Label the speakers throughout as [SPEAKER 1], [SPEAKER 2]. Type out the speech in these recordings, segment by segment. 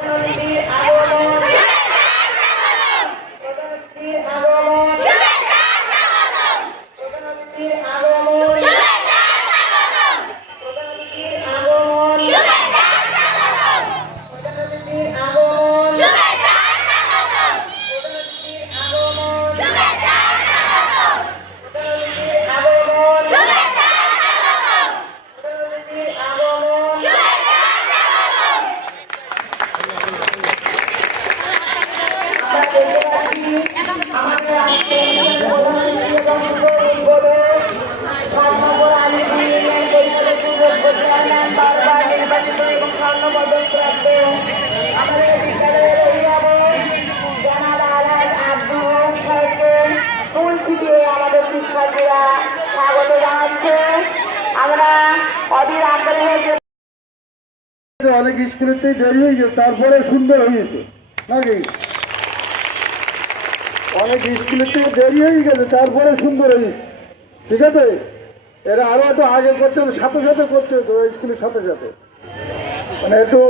[SPEAKER 1] Thank you.
[SPEAKER 2] অনেক দেরি হয়ে গেছে, তারপরে সুন্দর হয়েছে, নাকি? অনেক স্কুলের থেকে দেরি হয়ে গেছে, তারপরে সুন্দর হয়েছে। ঠিক আছে? এরা আরও একটু আগে করছে সাথে সাথে করছে, তো স্কুলের সাথে সাথে। মানে একটু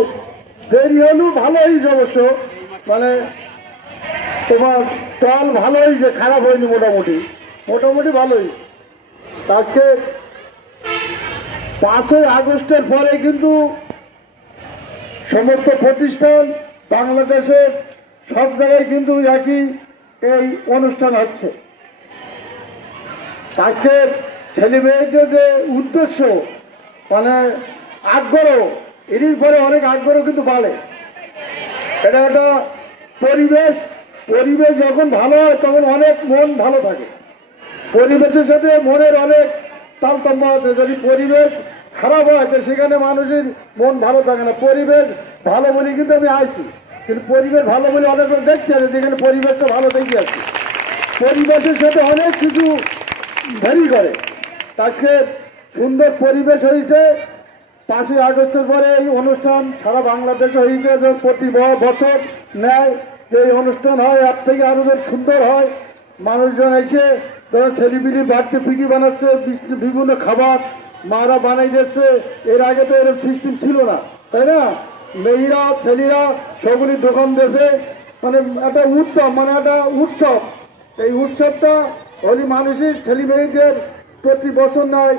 [SPEAKER 2] দেরি হলেও ভালো হয়েছে অবশ্য মানে তোমার টল ভালো হয়েছে, খারাপ হয়নি মোটামুটি মোটামুটি ভালোই। আজকে পাঁচই আগস্টের পরে কিন্তু সমস্ত প্রতিষ্ঠান বাংলাদেশের সব জায়গায় কিন্তু একই এই অনুষ্ঠান হচ্ছে। আজকের ছেলে মেয়েদের যে উদ্দেশ্য মানে আগ্রহ, এরই ফলে অনেক আগ্রহ কিন্তু বাড়ে। এটা একটা পরিবেশ পরিবেশ যখন ভালো হয় তখন অনেক মন ভালো থাকে। পরিবেশের সাথে মনের অনেক তারতম্য আছে, যদি পরিবেশ খারাপ হয়, তো সেখানে মানুষের মন ভালো থাকে না। পরিবেশ ভালো বলে কিন্তু আমি আইছি। কিন্তু পরিবেশ ভালো বলে অনেক লোক দেখতে আছে যেখানে পরিবেশটা ভালো দেখে আছে পরিবেশের সাথে অনেক কিছু ভ্যারি করে। আজকে সুন্দর পরিবেশ হয়েছে। পাঁচই আগস্টের পরে এই অনুষ্ঠান সারা বাংলাদেশে হয়েছে যে প্রতি বছর নেয়। যে এই অনুষ্ঠান হয়, এর থেকে আরও সুন্দর হয়। মানুষজন এসে ধরো ছেলেপিলি বাড়তে পিঠি বানাচ্ছে, বিভিন্ন খাবার মারা বানাই যাচ্ছে এর আগে তো এরকম সিস্টেম ছিল না, তাই না? মেয়েরা, ছেলেরা সবগুলি দোকান দেশে মানে একটা উৎসব মানে একটা উৎসব। এই উৎসবটা হলি মানুষের, ছেলে মেয়েদের প্রতি বছর নয়।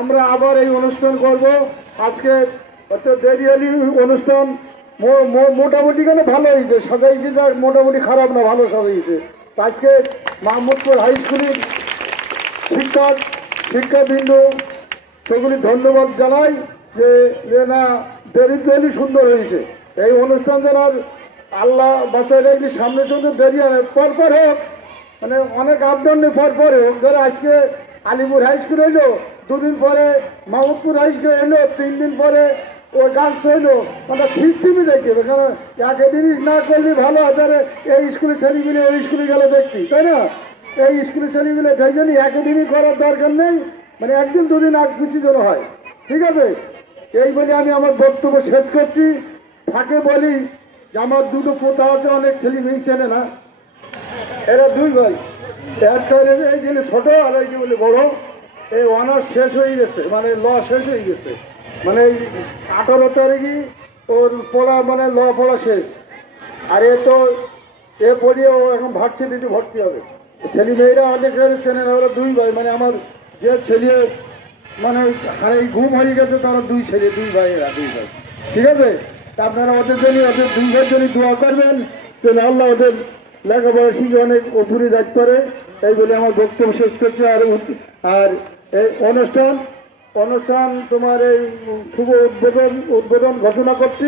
[SPEAKER 2] আমরা আবার এই অনুষ্ঠান করব। আজকে দেরি হলি অনুষ্ঠান মোটামুটি কেন ভালো হয়েছে? সাজাইছে মোটামুটি খারাপ না, ভালো সাজাইছে। আজকে মাহমুদপুর হাই স্কুলের শিক্ষক, শিক্ষাবৃন্দ সেগুলি ধন্যবাদ জানাই যে না দেরি দেরি সুন্দর হয়েছে। এই অনুষ্ঠান যেন আর আল্লাহ বাচ্চায় রেখে সামনে চলতে দেরি হয় পর পর হোক মানে অনেক আপডাউন পর পরে হোক, ধরো আজকে আলিপুর হাই স্কুল এলো, দুদিন পরে মাহমুদপুর হাই স্কুল এলো, তিন দিন পরে ওই গার্লস হইল মানে দেখতে হবে কারণ এক জিনিস না করলে ভালো তাহলে এই স্কুলে ছেলেগুলো ওই স্কুলে গেলে দেখতি তাই না? এই স্কুলের ছেলেগুলো তাই জন্য একদিনই করার দরকার নেই মানে একদিন দুদিন আগ পিছিয়ে যেন হয়, ঠিক আছে? এই বলে আমি আমার বক্তব্য শেষ করছি ফাঁকে বলি যে আমার দুটো পোতা আছে, অনেক ছেলে মেয়ে ছেলে না। এরা দুই ভাই একটা এই যে ছোট আর এই যে বলে বড়, এই অনার্স শেষ হয়ে গেছে মানে ল শেষ হয়ে গেছে। মানে আঠারো তারিখই ওর পড়া মানে ল পড়া শেষ। আর এ তো এ পড়িয়ে ও এখন ভার্সিটিতে ভর্তি হবে। ছেলে মেয়েরা অনেক না ওরা দুই ভাই মানে আমার যে ছেলে মানে এই ঘুম হয়ে গেছে তারা দুই ছেলে, দুই ভাই এরা দুই ভাই। ঠিক আছে? তা আপনারা ওদের জন্য ওদের দুই ভাই জন্য দোয়া করবেন তাহলে আল্লাহ ওদের লেখাপড়া শিখে অনেক উপরে যাইতে পারে। এই বলে আমার বক্তব্য শেষ করছে। আর আর এই অনুষ্ঠান অনুষ্ঠান তোমার এই শুভ উদ্বোধন উদ্বোধন ঘোষণা করছি।